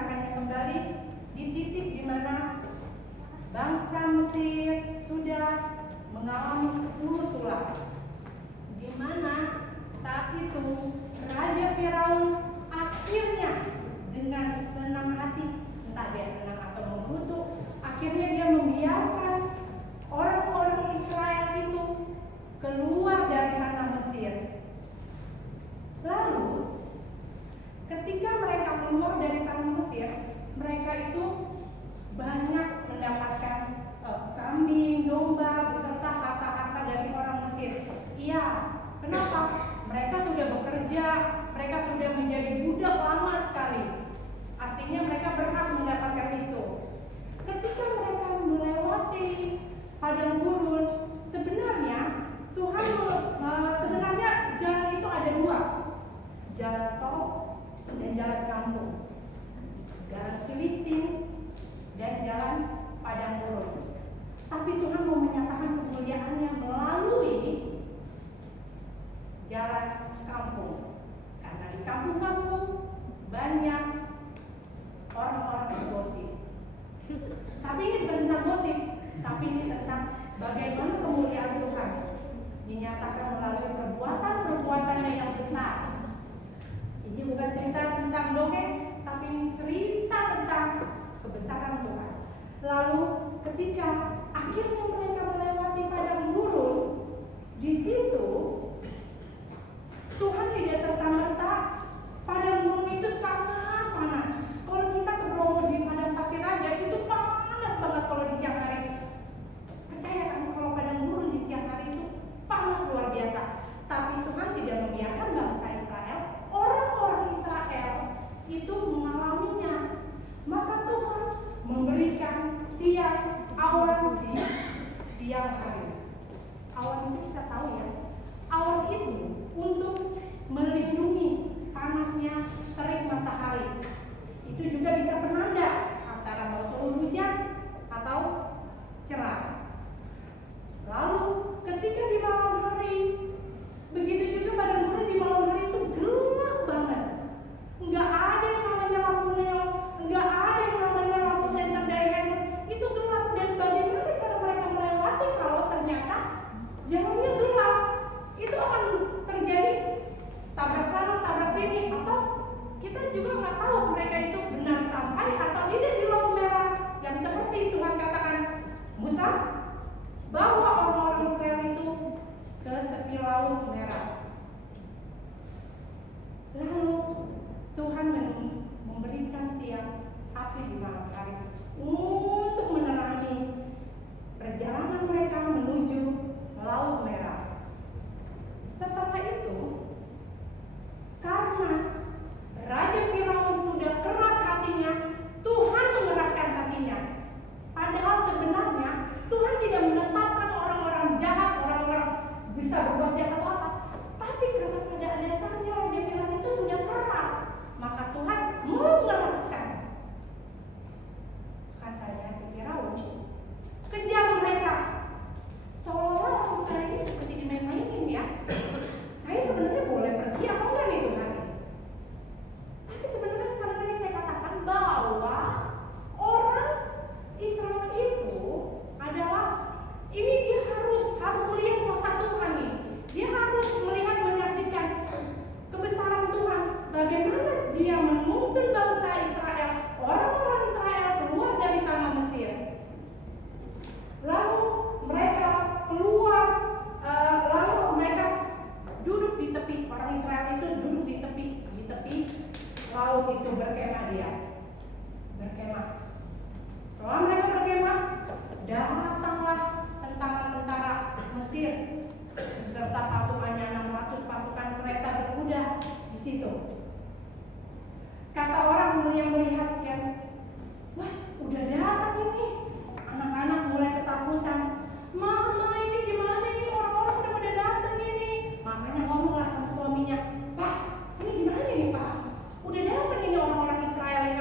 perbincangannya kembali di titik di mana bangsa Mesir sudah mengalami 10 tulah, di mana saat itu Raja Firaun akhirnya dengan senang hati, entah dia senang atau mengutuk, akhirnya dia membiarkan orang-orang Israel itu keluar dari tanah Mesir. Lalu ketika mereka keluar dari tanah Mesir, mereka itu banyak mendapatkan kambing, domba, beserta harta-harta dari orang Mesir. Iya, kenapa? Mereka sudah bekerja, mereka sudah menjadi budak lama sekali. Artinya mereka berhak mendapatkan itu. Ketika mereka melewati padang gurun, sebenarnya Tuhan sebenarnya jalan itu ada 2, jalan tol dan jalan kampung, jalan Filistin dan jalan padang gurun. Tapi Tuhan mau menyatakan kemuliaannya melalui jalan kampung, karena di kampung-kampung banyak orang-orang bergosip. Tapi ini bukan tentang gosip, tapi ini tentang bagaimana kemuliaan Tuhan dinyatakan melalui perbuatan-perbuatannya yang besar. Ini bukan cerita tentang dongeng, tapi ini cerita tentang kebesaran Tuhan. Lalu ketika akhirnya mereka melewati padang gurun, di situ Tuhan tidak serta-merta. Padang gurun itu sangat panas. Kalau kita ke Bromo di padang pasir aja itu panas banget kalau di siang hari. Percaya kan kalau padang gurun di siang hari itu panas luar biasa. Tapi Tuhan tidak membiarkan bangsa Israel, orang-orang Israel itu mengalaminya. Maka Tuhan memberikan tiang awan di siang hari. Awan itu kita tahu ya. Awan itu untuk melindungi panasnya terik matahari. Itu juga bisa penanda antara mau turun hujan atau cerah. Lalu ketika di malam hari, begitu juga padang gurun di malam hari itu gelap banget. Nggak ada yang namanya lampu neon, nggak ada yang namanya lampu senter dari handphone. Itu gelap. Dan bagaimana cara mereka melewati kalau ternyata jalannya gelap? Itu akan terjadi tabrak sana, tabrak sini, atau kita juga nggak tahu mereka itu benar sampai atau tidak di laut merah yang seperti Tuhan katakan Musa bawa orang-orang Israel itu ke tepi laut merah. Lalu Tuhan memberikan tiang api di malam hari untuk menerangi perjalanan mereka menuju laut merah. Setelah itu, karena Raja Firaun sudah keras hatinya, Tuhan mengeraskan hatinya. Padahal sebenarnya Tuhan tidak menetapkan orang-orang jahat, orang-orang bisa berbuat jahat atau apa. Tapi karena pada dasarnya Raja Firaun itu sudah keras, maka Tuhan mengeraskan. Katanya si Firaun, kejar mereka. Seolah-olah Israel ini seperti dimain-mainin ya. Saya sebenarnya boleh pergi atau enggak nih Tuhan? Tapi sebenarnya sekali lagi saya katakan bahwa orang Israel itu adalah ini dia harus melihat kuasa Tuhan nih. Dia harus melihat menyaksikan kebesaran Tuhan. Bagaimana dia menuntun bangsa Israel, orang-orang Israel keluar dari tanah Mesir. Lalu mereka keluar, lalu mereka duduk di tepi. Orang Israel itu duduk di tepi laut itu berkemah dia. Berkemah. Setelah mereka berkemah, datanglah tentara-tentara Mesir beserta pasukannya 600 pasukan kereta berkuda di situ. Kata orang yang melihat yang, wah udah datang ini. Anak-anak mulai ketakutan. Mama ini gimana ini orang-orang udah pada datang ini. Makanya ngomonglah sama suaminya, Pak ini gimana ini Pak? Udah datang ini orang-orang Israel yang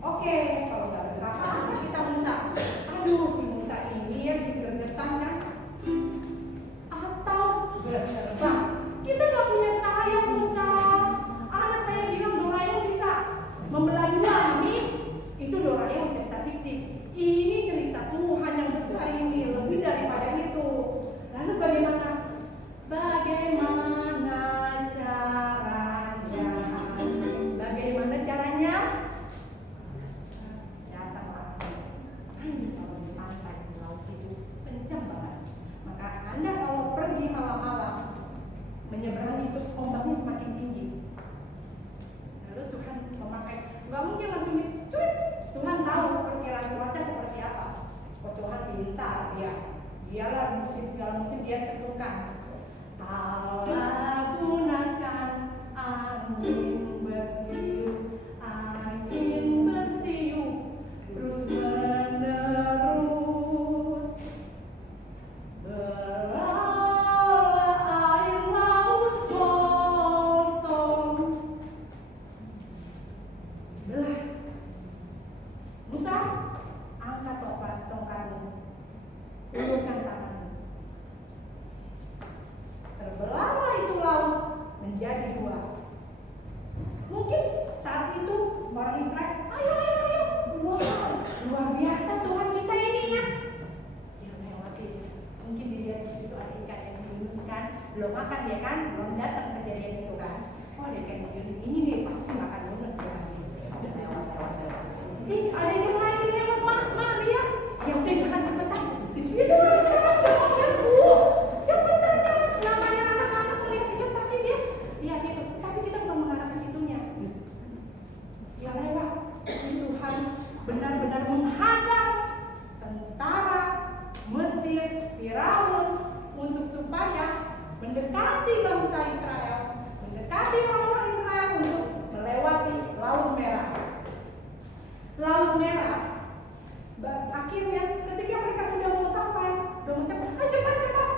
Oke, kalau nggak lengkap kita Musa. Aduh, si Musa ini yang digergetan kan? Atau berbang? Kita nggak punya sayap Musa. Anak saya bilang Doraemon bisa membelah dua nih. Itu Doraemon cerita fiktif. Ini cerita Tuhan yang besar ini lebih daripada itu. Lalu bagaimana? Bagaimana caranya? Bagaimana caranya? Datang lagi. Kalau di pantai di laut itu kencang banget. Maka Anda kalau pergi malam-malam menyeberang itu ombaknya semakin tinggi. Lalu Tuhan memakai, nggak mungkin langsung dicuit. Tuhan tahu perkiraan cuaca seperti apa. Oh, Tuhan pintar, dialah musim segala musim dia tentukan. Allah gunakan angin bertiup, terus menerus. Berlalah air laut kosong. Belah. Musa, angkat tongkatmu, ulurkan tanganmu. Terbelahlah itu laut menjadi dua. Mungkin saat itu orang Israel, ayo, wow, luar biasa Tuhan kita ini ya. Ya melewati. Mungkin dilihat di situ ada ikan yang diunuskan, belum makan dia kan, belum datang kejadian itu kan. Oh ada ikan di ini nih pasti makan bonus ya. Udah lewat. Ada yang lain lewat mak dia. Ya udah jangan cepetan. Itu cepetan namanya anak-anak melihat dia pasti dia lihat itu. Tapi kita bukan mengarah ke situnya. Dia lewat. Tuhan benar-benar menghadang tentara Mesir, Firaun untuk supaya mendekati bangsa Israel, mendekati orang-orang Israel untuk melewati Laut Merah. Laut Merah. Akhirnya ketika mereka sudah mau sampai, sudah mau cepat, jalan.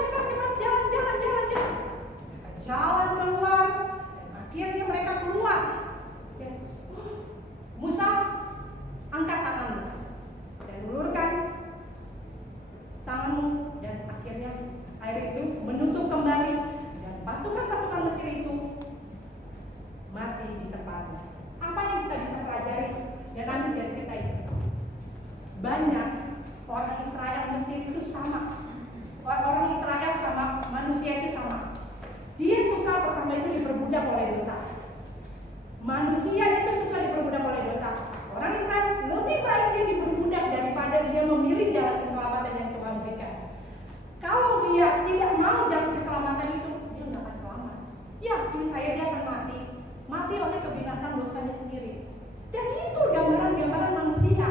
Jalan keluar. Akhirnya mereka keluar. Musa, angkat tanganmu dan ulurkan tanganmu, dan akhirnya air itu menutup kembali dan pasukan-pasukan Mesir itu mati di tempatnya. Apa yang kita bisa pelajari dan ambil dari cerita ini? Banyak orang Israel Mesir itu sama. Orang Israel sama manusia itu sama. Dia suka pertama itu diperbudak oleh dosa. Manusia itu suka diperbudak oleh dosa. Orang Israel lebih baik dia diperbudak daripada dia memilih jalan keselamatan yang Tuhan berikan. Kalau dia tidak mau jalan keselamatan itu, dia tidak akan selamat. Yakin saya dia akan mati oleh kebinasan dosanya sendiri. Dan itu gambaran-gambaran manusia.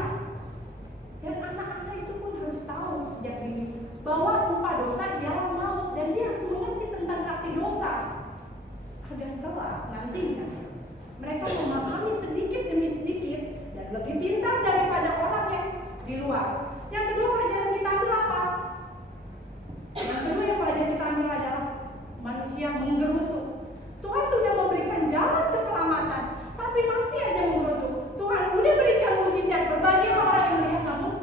Dan anak-anak itu pun harus tahu sejak dini bahwa upah dosa ialah maut, dan dia harus mengerti tentang arti dosa. Agar kelak nantinya mereka memahami sedikit demi sedikit dan lebih pintar daripada orang yang di luar. Yang kedua pelajaran kita ambil apa? Yang kedua yang pelajaran kita ambil adalah manusia menggerutu. Tuhan sudah memberikan jalan keselamatan, tapi masih aja menggerutu. Tuhan udah berikan mukjizat, berbagai orang yang melihat namun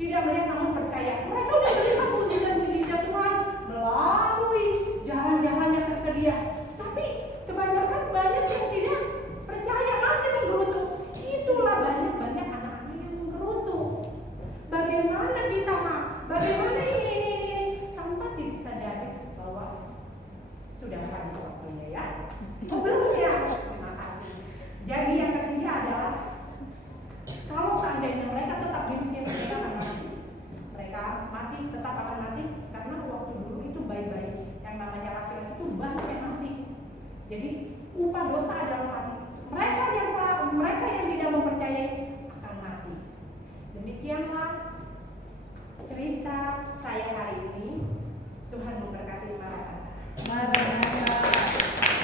tidak melihat namun percaya. Mereka udah melihat mukjizat Tuhan melalui jalan-jalan yang tersedia, tapi kebanyakan banyak yang tidak percaya, masih menggerutu. Itulah banyak anak-anak yang menggerutu. Bagaimana kita bagaimana ini tanpa disadari bahwa sudah habis waktunya ya. Belum ya. Terima kasih. Jadi yang ketiga adalah kalau seandainya mereka tetap di Mesir, mereka akan mati. Mereka mati, tetap akan mati, karena waktu dulu itu bayi-bayi yang namanya laki-laki itu banyak yang mati. Jadi upah dosa adalah mati. Mereka yang tidak mempercayai akan mati. Demikianlah cerita saya hari ini. Tuhan memberkati Maranatha.